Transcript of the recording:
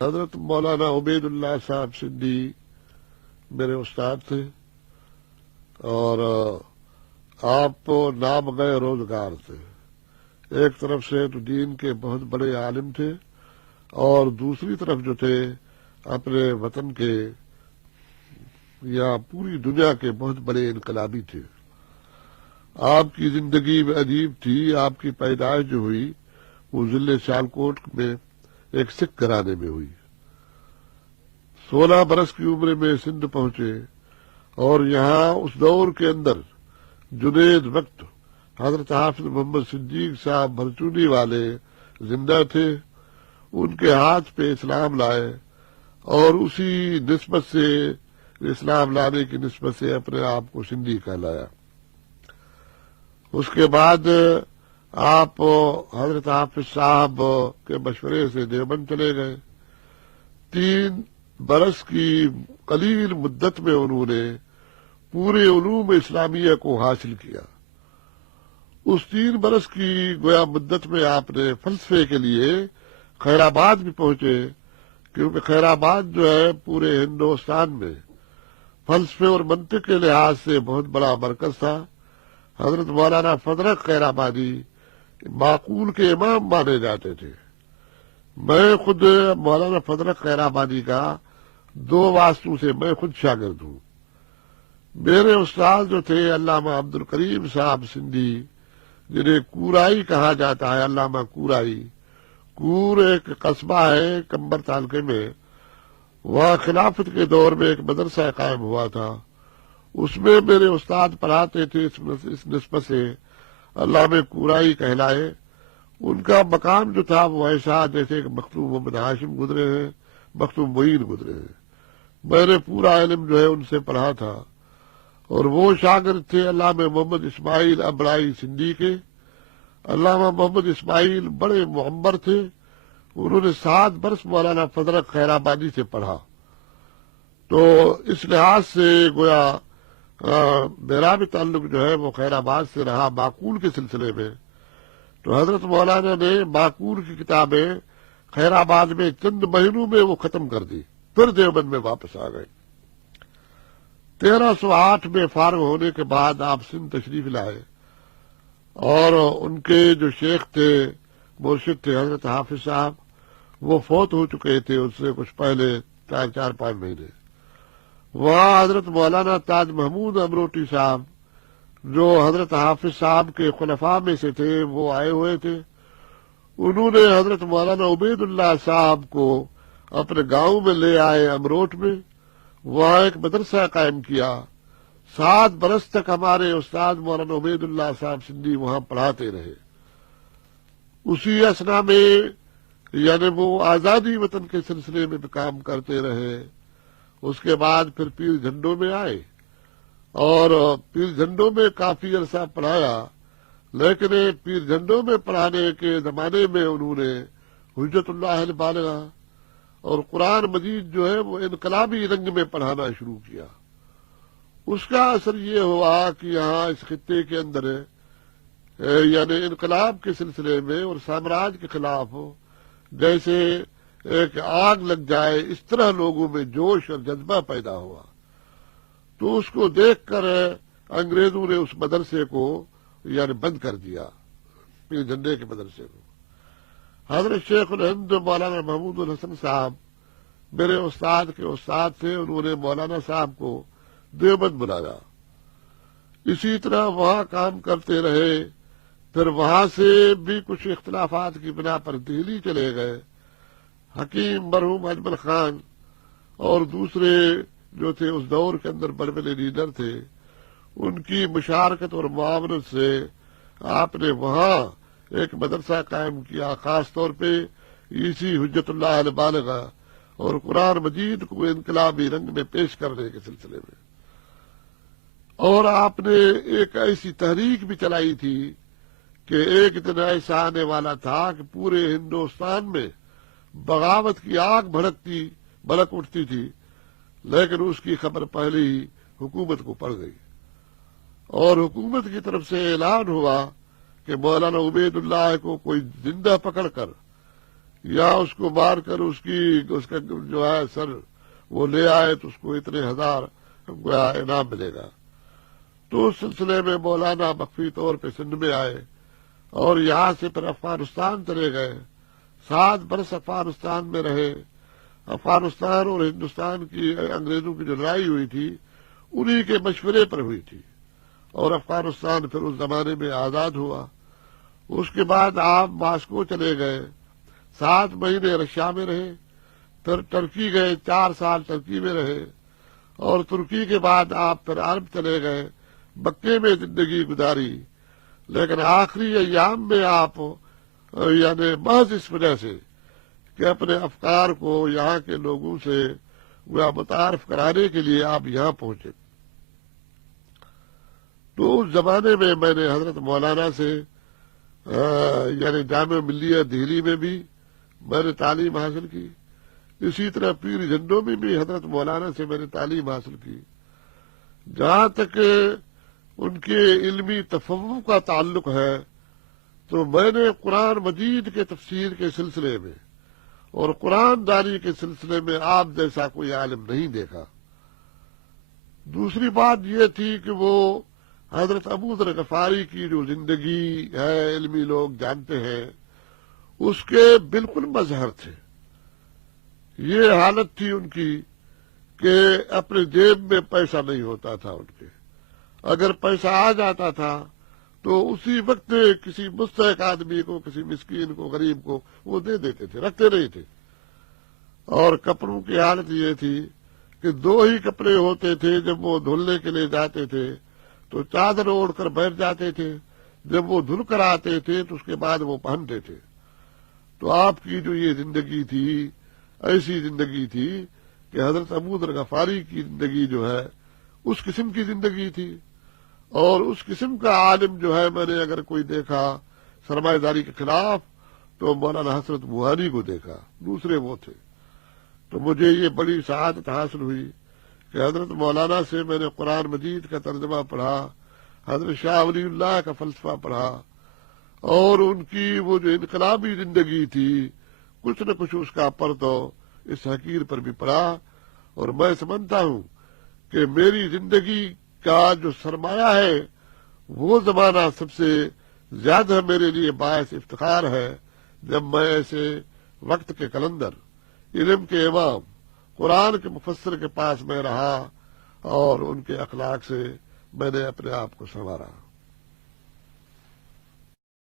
حضرت مولانا عبید اللہ صاحب سندھی میرے استاد تھے، اور آپ نابغہ روزگار تھے۔ ایک طرف سے تو دین کے بہت بڑے عالم تھے، اور دوسری طرف جو تھے اپنے وطن کے یا پوری دنیا کے بہت بڑے انقلابی تھے۔ آپ کی زندگی میں عجیب تھی۔ آپ کی پیدائش جو ہوئی وہ ضلع سیالکوٹ میں ایک سکھ گھرانے میں ہوئی۔ 16 برس کی عمر میں سندھ پہنچے، اور یہاں اس دور کے اندر جنید وقت حضرت حافظ محمد صدیق صاحب بھرچونی والے زندہ تھے۔ ان کے ہاتھ پہ اسلام لائے، اور اسی نسبت سے اسلام لانے کی نسبت سے اپنے آپ کو سندھی کہلایا۔ اس کے بعد آپ حضرت حافظ صاحب کے مشورے سے دیوبند چلے گئے۔ 3 برس کی قلیل مدت میں انہوں نے پورے علوم اسلامیہ کو حاصل کیا۔ اس 3 برس کی گویا مدت میں آپ نے فلسفے کے لیے خیر آباد بھی پہنچے، کیونکہ خیر آباد جو ہے پورے ہندوستان میں فلسفے اور منطق کے لحاظ سے بہت بڑا مرکز تھا۔ حضرت مولانا فضل خیر آبادی معقول کے امام مانے جاتے تھے۔ میں خود مولانا فضل خیر آبادی کا 2 واسطوں سے میں خود شاگرد ہوں۔ میرے استاد جو تھے علامہ عبد الکریم صاحب سندھی، جنہیں کورائی کہا جاتا ہے، علامہ کورائی۔ کور ایک قصبہ ہے کمبر تعلقے میں، وہاں خلافت کے دور میں ایک مدرسہ قائم ہوا تھا۔ اس میں میرے استاد پڑھاتے تھے، اس نسبت سے علامہ کورائی کہلائے۔ ان کا مقام جو تھا وہ ایسا جیسے کہ مختوم محمد ہاشم گزرے ہیں، مختوم معین گزرے ہیں۔ میں نے پورا علم جو ہے ان سے پڑھا تھا، اور وہ شاگرد تھے علامہ محمد اسماعیل ابڑائی سندھی کے۔ علامہ محمد اسماعیل بڑے معمر تھے، انہوں نے 7 برس مولانا فضل خیر آبادی سے پڑھا۔ تو اس لحاظ سے گویا میرا بھی تعلق جو ہے وہ خیر آباد سے رہا معقول کے سلسلے میں۔ تو حضرت مولانا نے معقول کی کتابیں خیر آباد میں چند مہینوں میں وہ ختم کر دی، پھر دیوبند میں واپس آ گئے۔ 1308 میں فارغ ہونے کے بعد آپ سندھ تشریف لائے، اور ان کے جو شیخ تھے، مرشد تھے حضرت حافظ صاحب، وہ فوت ہو چکے تھے اس سے کچھ پہلے 4-5 مہینے۔ وہاں حضرت مولانا تاج محمود امروٹی صاحب، جو حضرت حافظ صاحب کے خلفاء میں سے تھے، وہ آئے ہوئے تھے۔ انہوں نے حضرت مولانا عبید اللہ صاحب کو اپنے گاؤں میں لے آئے امروٹ میں، وہاں ایک مدرسہ قائم کیا۔ 7 برس تک ہمارے استاد مولانا عبید اللہ صاحب سندھی وہاں پڑھاتے رہے۔ اسی اسنا میں یعنی وہ آزادی وطن کے سلسلے میں بھی کام کرتے رہے۔ اس کے بعد پھر پیر جھنڈوں میں آئے، اور پیر جھنڈوں میں کافی عرصہ پڑھایا، لیکن پیر جھنڈوں میں پڑھانے کے زمانے میں انہوں نے حجت اللہ البالغہ اور قرآن مجید جو ہے وہ انقلابی رنگ میں پڑھانا شروع کیا۔ اس کا اثر یہ ہوا کہ یہاں اس خطے کے اندر یعنی انقلاب کے سلسلے میں اور سامراج کے خلاف جیسے ایک آگ لگ جائے، اس طرح لوگوں میں جوش اور جذبہ پیدا ہوا۔ تو اس کو دیکھ کر انگریزوں نے اس مدرسے کو یعنی بند کر دیا، پیر جھنڈے کے مدرسے کو۔ حضرت شیخ الہند مولانا محمود الحسن صاحب میرے استاد کے استاد تھے، انہوں نے مولانا صاحب کو دیوبند بلایا۔ اسی طرح وہاں کام کرتے رہے۔ پھر وہاں سے بھی کچھ اختلافات کی بنا پر دہلی چلے گئے۔ حکیم مرحوم اجمل خان اور دوسرے جو تھے اس دور کے اندر بڑے بڑے لیڈر تھے، ان کی مشارکت اور معاونت سے آپ نے وہاں ایک مدرسہ قائم کیا، خاص طور پہ اسی حجت اللہ البالغہ اور قرآن مجید کو انقلابی رنگ میں پیش کرنے کے سلسلے میں۔ اور آپ نے ایک ایسی تحریک بھی چلائی تھی کہ ایک دن ایسا آنے والا تھا کہ پورے ہندوستان میں بغاوت کی آگ بھڑک اٹھتی تھی، لیکن اس کی خبر پہلے ہی حکومت کو پڑ گئی، اور حکومت کی طرف سے اعلان ہوا کہ مولانا عبید اللہ کو کوئی زندہ پکڑ کر یا اس کو مار کر اس کا جو ہے سر وہ لے آئے تو اس کو اتنے ہزار انعام ملے گا۔ تو اس سلسلے میں مولانا مخفی طور پہ سندھ میں آئے اور یہاں سے پھر افغانستان چلے گئے، 7 برس افغانستان میں رہے۔ افغانستان اور ہندوستان کی انگریزوں کی جو لڑائی ہوئی تھی انہی کے مشورے پر ہوئی تھی، اور افغانستان پھر اس زمانے میں آزاد ہوا۔ اس کے بعد آپ ماسکو چلے گئے، 7 مہینے رشیا میں رہے، پھر ترکی گئے، 4 سال ترکی میں رہے، اور ترکی کے بعد آپ پھر عرب چلے گئے، مکے میں زندگی گزاری۔ لیکن آخری ایام میں آپ یعنی محض اس وجہ سے کہ اپنے افکار کو یہاں کے لوگوں سے متعارف کرانے کے لیے آپ یہاں پہنچے۔ تو اس زمانے میں نے حضرت مولانا سے یعنی جامعہ ملیہ دہلی میں بھی میں نے تعلیم حاصل کی، اسی طرح پیر جھنڈوں میں بھی حضرت مولانا سے میں نے تعلیم حاصل کی۔ جہاں تک ان کے علمی تفوق کا تعلق ہے تو میں نے قرآن مجید کے تفسیر کے سلسلے میں اور قرآن دانی کے سلسلے میں آپ جیسا کوئی عالم نہیں دیکھا۔ دوسری بات یہ تھی کہ وہ حضرت ابو ذر غفاری کی جو زندگی ہے علمی لوگ جانتے ہیں، اس کے بالکل مظہر تھے۔ یہ حالت تھی ان کی کہ اپنے جیب میں پیسہ نہیں ہوتا تھا ان کے، اگر پیسہ آ جاتا تھا تو اسی وقت کسی مستحق آدمی کو، کسی مسکین کو، غریب کو وہ دے دیتے تھے، رکھتے نہیں تھے۔ اور کپڑوں کی حالت یہ تھی کہ 2 ہی کپڑے ہوتے تھے، جب وہ دھلنے کے لیے جاتے تھے تو چادر اوڑھ کر بیٹھ جاتے تھے، جب وہ دھل کر آتے تھے تو اس کے بعد وہ پہنتے تھے۔ تو آپ کی جو یہ زندگی تھی ایسی زندگی تھی کہ حضرت ابو ذر غفاری کی زندگی جو ہے اس قسم کی زندگی تھی۔ اور اس قسم کا عالم جو ہے میں نے اگر کوئی دیکھا سرمایہ داری کے خلاف تو مولانا حسرت موہانی کو دیکھا، دوسرے وہ تھے۔ تو مجھے یہ بڑی سعادت حاصل ہوئی کہ حضرت مولانا سے میں نے قرآن مجید کا ترجمہ پڑھا، حضرت شاہ ولی اللہ کا فلسفہ پڑھا، اور ان کی وہ جو انقلابی زندگی تھی کچھ نہ کچھ اس کا پرتو اس حقیر پر بھی پڑا۔ اور میں سمجھتا ہوں کہ میری زندگی کا جو سرمایہ ہے وہ زمانہ سب سے زیادہ میرے لیے باعث افتخار ہے جب میں ایسے وقت کے کلندر، علم کے امام، قرآن کے مفسر کے پاس میں رہا اور ان کے اخلاق سے میں نے اپنے آپ کو سنوارا۔